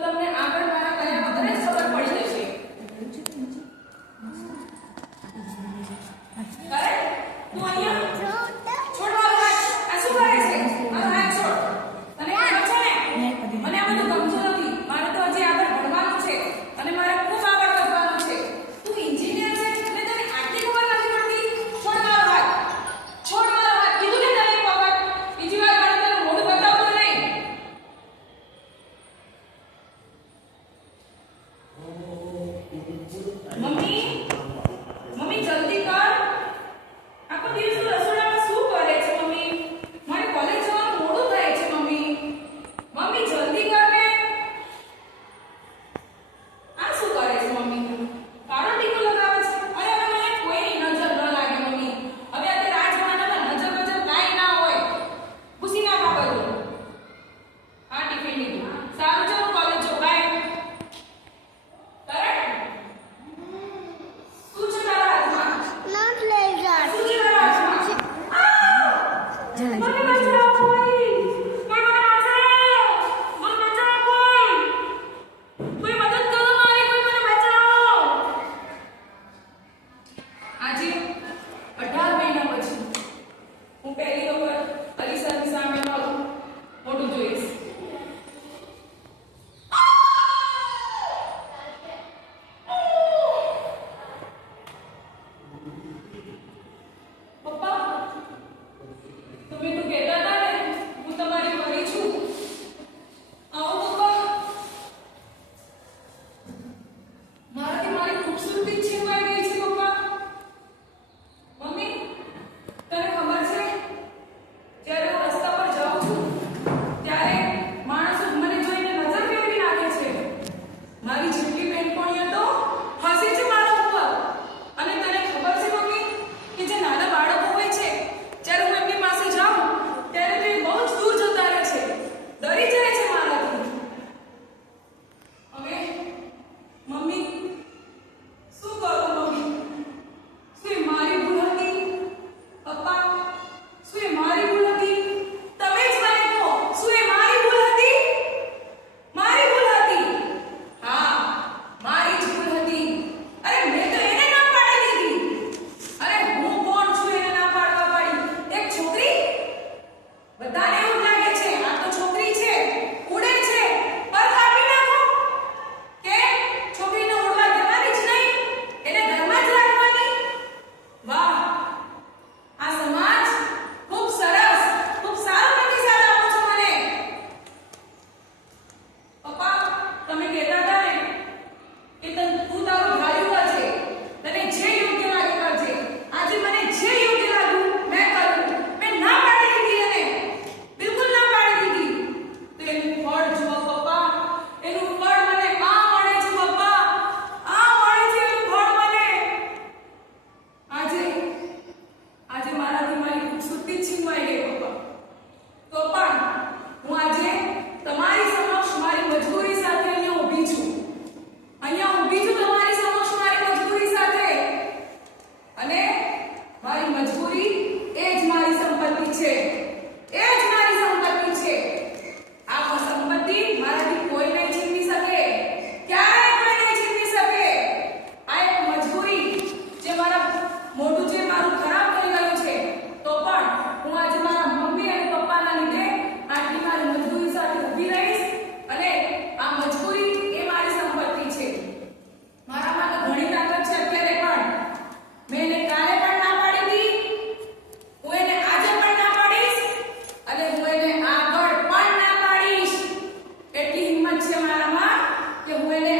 તમને આગળ મારા કયા વગર જ ખબર પડી જશે. કરેક્ટ? તું અહીંયા છોડ મારો હાથ. આ શું કરે છે? મારો હાથ છોડ. તને ખબર છે ને મને આ બધું ગમતું નથી. મારે તો હજી આગળ ભણવાનું છે અને મારે ખૂબ આગળ વધવાનું છે. તું એન્જિનિયર છે એટલે તને આટલી ખબર નથી પડતી. છોડ મારો હાથ. છોડ મારો હાથ. કીધું ને તને એક વખત. બીજી વાર મને તને મોઢું બતાવતું નહીં. મમ્મી મમ્મી જલ્દી કર. આખો દિવસ તું રસોડામાં શું કરે છે મમ્મી? મારે કોલેજ જવાનું મોડું થાય છે મમ્મી. મમ્મી જલ્દી કર ને. આ શું કરે છે મમ્મી? કાળો ટીકો લગાવે છે. અરે હવે મને કોઈની નજર ન લાગે મમ્મી. હવે અત્યારે આ જમાનામાં નજર કાંઈ ના હોય. ખુશી ના બાબતો. આ ટિફિન લીધું. સારું ચાલો કોલેજ જો. બાય. કરેક્ટ? શું છે તારા હાથમાં? Not laser. શું છે તારા હાથમાં? મને બચાવો કોઈ. કોઈ મને બચાવો. મને બચાવો કોઈ. કોઈ મદદ કરો મારી. કોઈ મને બચાવો. આજે 18 મહિના પછી હું પહેલી વખત અલીસરની સામે મારું મોઢું જોઈશ. પપ્પા તમે તો કહેતા હતા ને હું તમારી પરી છું. આવો પપ્પા. મારાથી મારી ખૂબસૂરતી જ છીનવાઈ ગઈ છે પપ્પા. મમ્મી તને ખબર છે જ્યારે હું રસ્તા પર જાઉં છું ત્યારે માણસો મને જોઈને નજર ફેરવી નાખે છે. મારી જેટલી બેનપણીઓ તો હસે છે મારા ઉપર. અને તને ખબર છે મમ્મી કે જે નાના બાળકો હોય છે જ્યારે હું એમની પાસે જાઉં ત્યારે તે બહુ જ દૂર જતા રહે છે. ડરી જાય છે મારાથી. હવે મમ્મી શું કરું મમ્મી? શું એ મારી ભૂલ હતી? પપ્પા શું એ મારી ભૂલ હતી? તમે જ મને કહો. શું એ મારી ભૂલ હતી? મારી ભૂલ હતી. હા મારી જ ભૂલ હતી. અરે મેં તો એને ના પાડી દીધી. અરે હું કોણ છું એને ના પાડવા પાડી? એક છોકરી? બધાને એવું લાગે છે આ તો છોકરી છે, ઉડે છે. પર કાપી નાખો. કે છોકરીને ઉડવા દેવાની જ નહીં, એને ઘરમાં જ રાખવાની. વાહ, આ સમાજ ખૂબ સરસ, ખૂબ સારો પ્રતિસાદ આપો છો મને. પપ્પા તમે કહેતા હતા ને કે તું તારું ધાર્યું કરજે. તને જે યોગ્ય લાગે કરજે. આજે મને જે યોગ્ય લાગ્યું મેં કર્યું. મેં ના પાડી દીધી એને. બિલકુલ ના પાડી દીધી. તો એનું ફળ જુઓ પપ્પા. એનું ફળ મને આ મળે છે પપ્પા. આ મળે છે એનું ફળ મને. આજે મારાથી મારી ખૂબસૂરતી જ છીનવાઈ ગઈ પપ્પા. તો પણ હું આજે તમારી સમક્ષ મારી મજબૂરી સાથે અહીંયા ઊભી છું. અહીંયા ઊભી છું તમારી સમક્ષ મારી મજબૂરી સાથે. અને મારી મજબૂરી એ જ મારી સંપત્તિ છે. એ જ મારી સંપત્તિ છે. આ સંપત્તિ મારાથી કોઈ નહીં છીનવી શકે. ક્યારેય કોઈ નહીં છીનવી શકે. આ એક મજબૂરી જે મારા મોઢું જે મારું ખરાબ થઈ ગયું છે તો પણ હું આજે મારા મમ્મી અને પપ્પાના લીધે આટલી મારી મજબૂરી સાથે ઊભી રહીશ. અને આ મજબૂરી એ મારી સંપત્તિ છે. મારામાં તો ઘણી તાકાત છે અત્યારે પણ. મેં એને કાલે પણ ના પાડી હતી. હું એને આજે પણ ના પાડીશ. અને હું એને આગળ પણ ના પાડીશ. એટલી હિંમત છે મારામાં કે હું એને